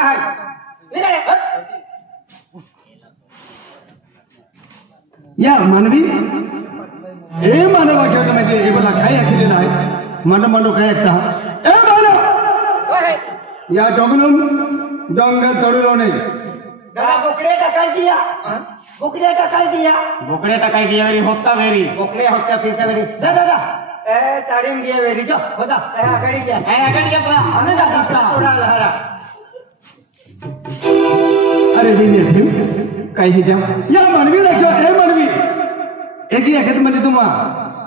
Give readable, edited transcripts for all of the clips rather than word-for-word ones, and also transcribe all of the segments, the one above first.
आहे या मानवी ए मानव वाक्याचं माहिती हे बोला काय ऐकलेलं आहे मांडो मांडो काय ऐकता ए मानव या जंगलून जंगल तोडून दादा बोकडे टाकाय दिया बोकडे टाकाय दिया वेरी होता वेरी बोकडे होता फिरता वेरी दादा ए चाडीम दिया वेरी जो होता ए आगडी घ्या पण आम्ही जाता थोडा लहरा अरे विनय काय हे जा या मानवी लक्ष्य ए मानवी एकी एकेत मध्ये तुम्हा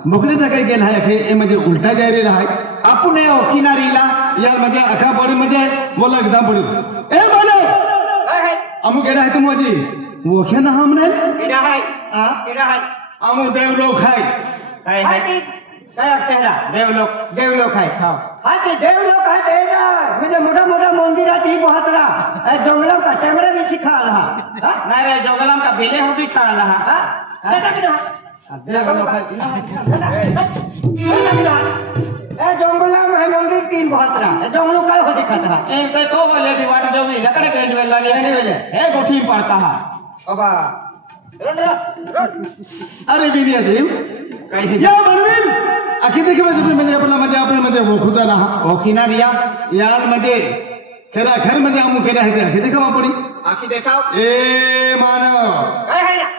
बोकडे टाकाय गेला आहे हे म्हणजे उलटा जायला आहे आपण या किनारीला या मध्ये अखा पडी मध्ये बोला एकदम पडी ए मानव अमुक गेला आहे तुम्हाजी वो ना हमने इडा है अमुक देव लोग है काय तेरा देवलोक है हा ते देवलोक है तेरा म्हणजे मोठा मोठा मंदिरात ही बहतरा जंगलाम का कॅमेरा भी सिखा रहा नाही रे जंगलाम का बिले होती खा रहा देवलोक है जंगलाम है मंदिर तीन बहतरा जंगलों काय होती खाता ए काय तो बोले भी वाट जमी लकड़े के वेला नहीं वेले ए गोठी पड़ता है बाबा अरे विनय देव या मनवीन आखी देखी म्हणजे आपल्या मध्ये वो खुदा ना ओखिना रिया यार मध्ये खेला घर मध्ये अमुक केला है आखी देखा पड़ी आखी देखाव ए मानव काय है ना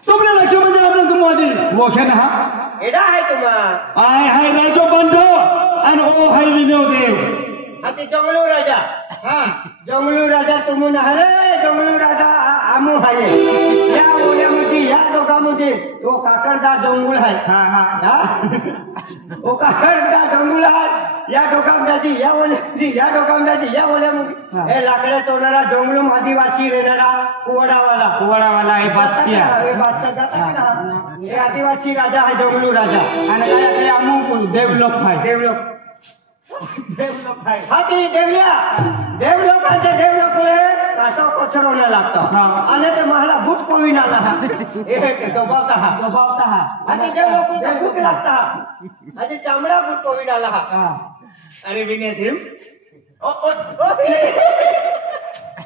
तुमने लक्ष्य म्हणजे आपण तुम्हाजी वो ना एडा है तुम्हा आय हाय राजो बंधो आणि ओ हाय विनय देव हाती जंगलू राजा हां जंगलू राजा तुम हरे जंगलू राजा आमू आहे या ओल्यामध्ये या दोघांमध्ये तो काकडदा जंगल आहे ओ काकडदा जंगल आहे या दोघांची या ओल्यामध्ये या ओल्यामध्ये हे लाकडे तोडणारा जंगलूम आदिवासी रेणारा कुवाडावाला हे बादशाह जाता हे आदिवासी राजा आहे जंगलू राजा आणि काय आमू देवलोक आहे हाती देवलोकांचे देवलोकले काचा कचरो न लागतो आणि ते मला भूत पोवी ना दबावता आणि देवलोक भूक लागता आणि चामडा भूत पोवी ना अरे विनय देव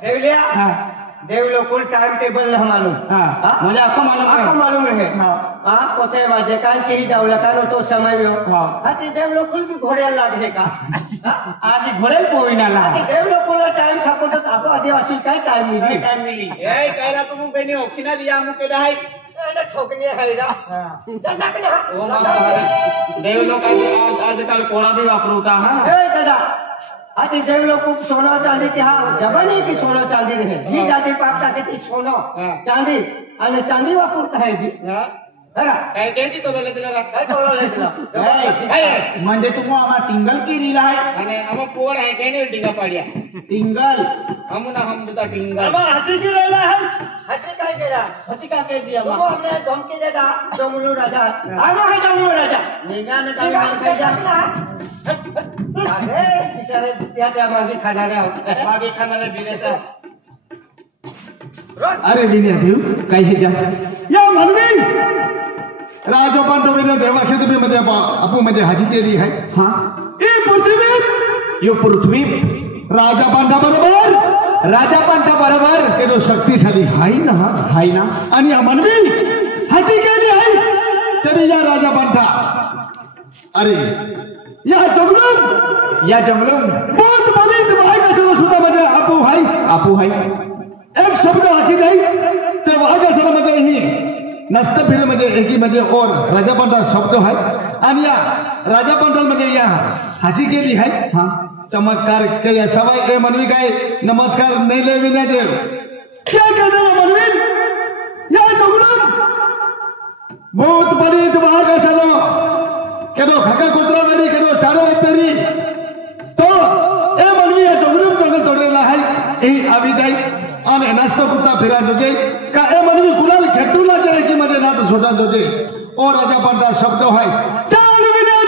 देवलिया देवलोक टाइम टेबल ना मालूम म्हणजे आपको मालूम है कोते वाजे काल की जावला काल तो समय हो हाती देवलोक भी घोड्या लागे का आधी घोडेल पोविना ला देवलोकला टाइम सापडत आपो आदिवासी काय टाइम मिली ए कायला तुम बेनी ओखिना लिया मुके दाई एने ठोकनी है रा देवलोक आजकाल कोळा भी वापरता हां ए दादा आधी देवलोक सोना चांदी की हा जवानी की सोना चांदी रहे जी जाती पाकता की सोना चांदी आणि चांदी वापरता है जी काय केली तो बोले तुला काय बोलले तुला म्हणजे तुम्ही आम्हा टिंगल केलीला आहे आणि आम्हा पोर आहे केने टिंगा पाडिया टिंगल हम दुता टिंगल आम्हा हसी की राहिला आहे हसी काय केला हसी का केली आम्हा हमने धमकी देता जंगलू राजा आम्हा है जंगलू राजा निगाने ताई मार खायचा अरे बिचारे त्या मागे खाणारे बिरेचा अरे विनय देव काय हे जा या मनवी राजो पांडवने देवा खेतबी मध्ये आपू मध्ये हाजी केली आहे हां यो पृथ्वी राजा पांडा बरोबर के जो शक्तिशाली हाय ना आणि या मनवी हाजी केली आहे तरी या राजा पांडा अरे या जंगलम बहुत बड़ी दवाई का जो सुद्धा मध्ये आपू हाय एक शब्द हाकी नाही ते वाघ मध्ये ही नस्त फिल्म मध्ये एकी मध्ये और राजा पांडा शब्द है आणि या राजा पांडा मध्ये या हासी केली है हां चमत्कार के या सवाई ए मनवी काय नमस्कार नहीं ले विनय देव क्या कहते हैं मनवी या जंगलम बहुत बड़ी दवाई का सलो केदो खका कुत्रा मेरी केदो चारो तेरी तो ए मनवी या जंगलम जंगल तोडलेला आहे ही आवी जाई आणि नाश्ता कुत्ता फिरा जोजे का ए मनवी कुलाल खेटूला जाए की मध्ये नात छोटा जोजे और राजा पांडा शब्द है चाल विनय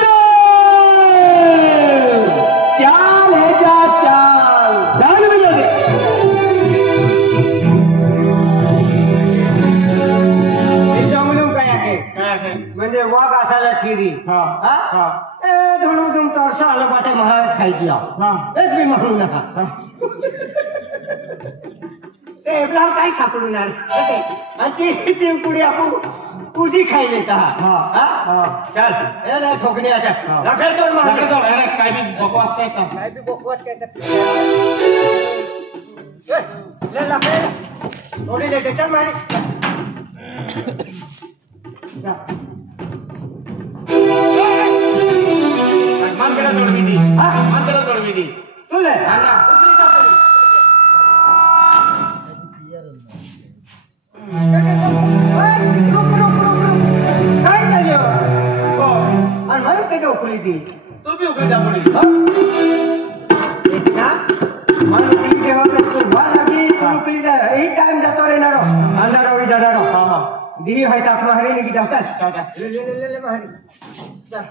चाल है चाल विनय हे जंगलूम काय म्हणजे वाघ असायला फिरी ए धणू तुम तरसा आलं पाटे महाराज खायची एक भी म्हणू नका एवढा काय सापडणार आणि चिमकुडी आपण तुझी खाई लेता चल ठोकणी लखेड तोड काय बी बकवास लखेड थोडी लेते चल मारी मानकडे जोडवी दी तुले काय झालं आणि मला कधी उकळी ती तू बी उकळी दाखवली मला उकळी तेव्हा लागी उकळी एक टाइम जातो रे नारो अंधारा उडी जाणारो दी व्हायचा आपण हरी निघी जाऊ चल ले मारी चल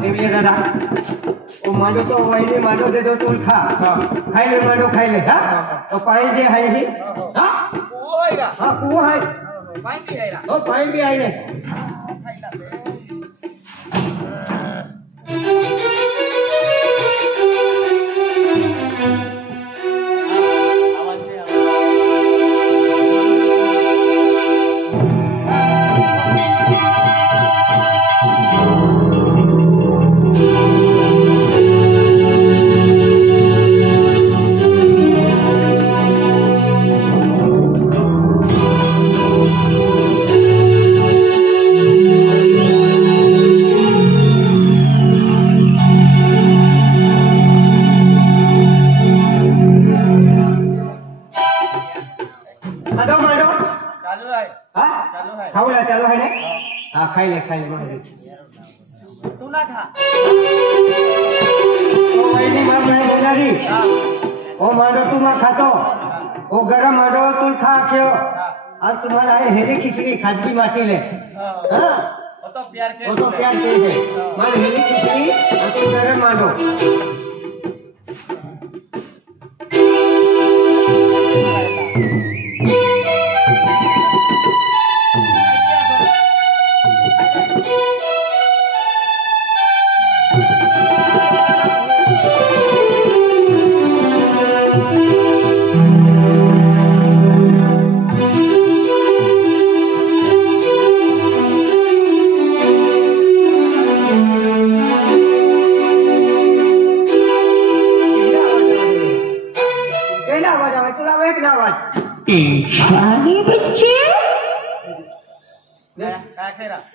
देवी दादा ओ मांडो तो वही मांडो दे दो तुल खा खाई ले मांडो खाई ले तो पानी जे है ही कुओ है कुओ है पानी भी है ओ पानी भी है ने खाई ले तू ना खा ओ वही मां मैं देनारी ओ मांडो तू ना खातो ओ गरम मांडो तू खा क्यों आज तुम्हाला हेली खिचडी खाजगी माटी ले हां वो तो प्यार के है मां हेली खिचडी और तू गरम मांडो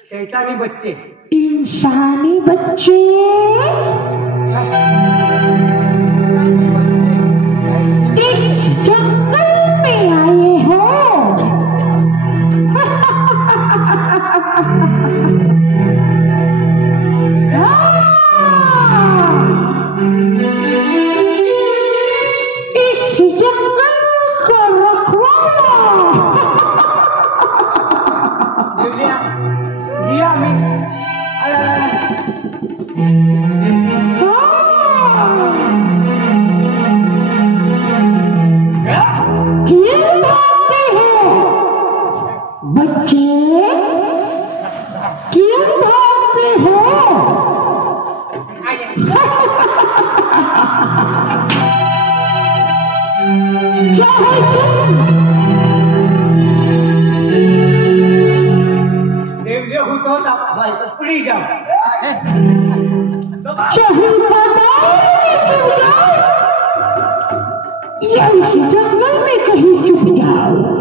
शैतानी बच्चे इंसानी बच्चे इस जंगल में आए हो इस जंगल को रखवाला देवले होतो पुढे जाऊ जंगल में कहीं छुप जाओ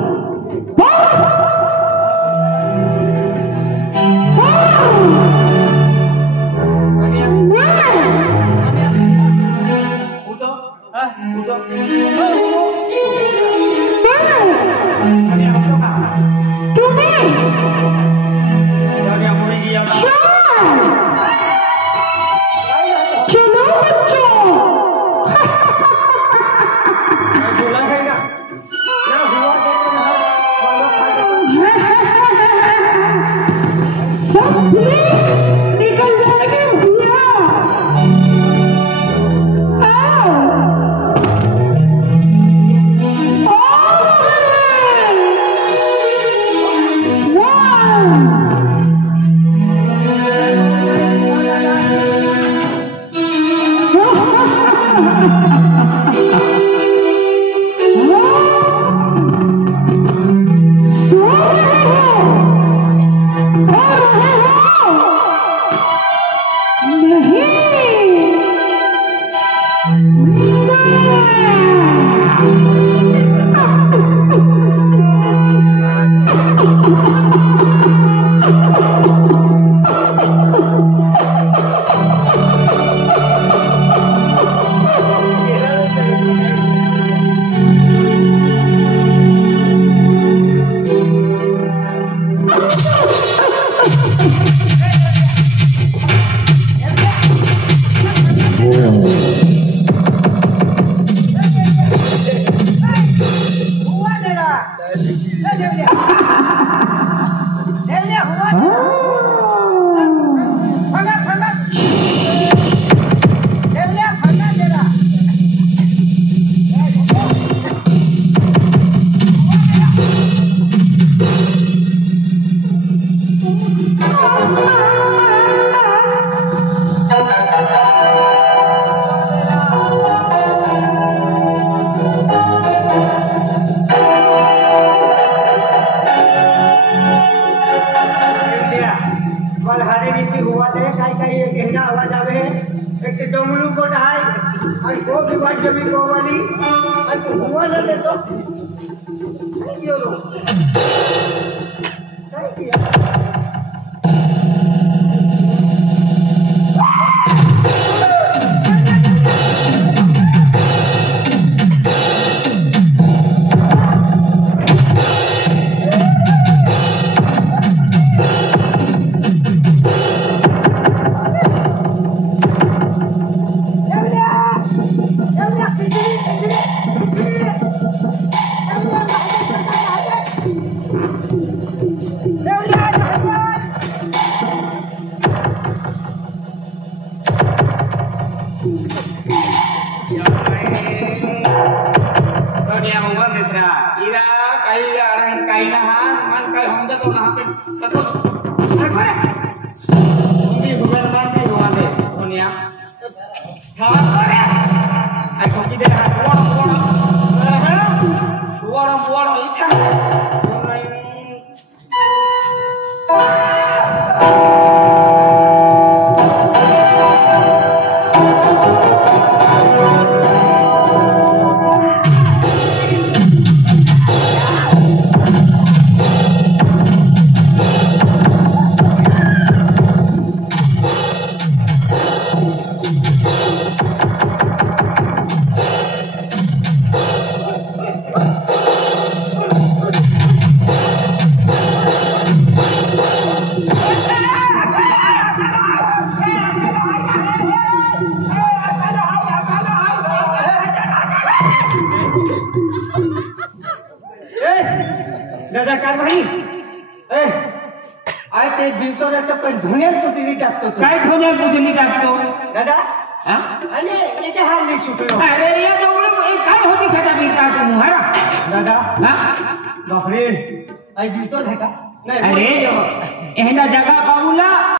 दादा कारभारी आय ते दिवसाला पण धुण्यात पुतळी टाकतो काय धुण्यात पुतळी टाकतो दादा आणि याच्या हारली सुटलो अरे या जवळ काय होती खाता मी टाकतो मुहारा दादा बापरे आई जीवतो आहे का अरे एहना जगह पाऊला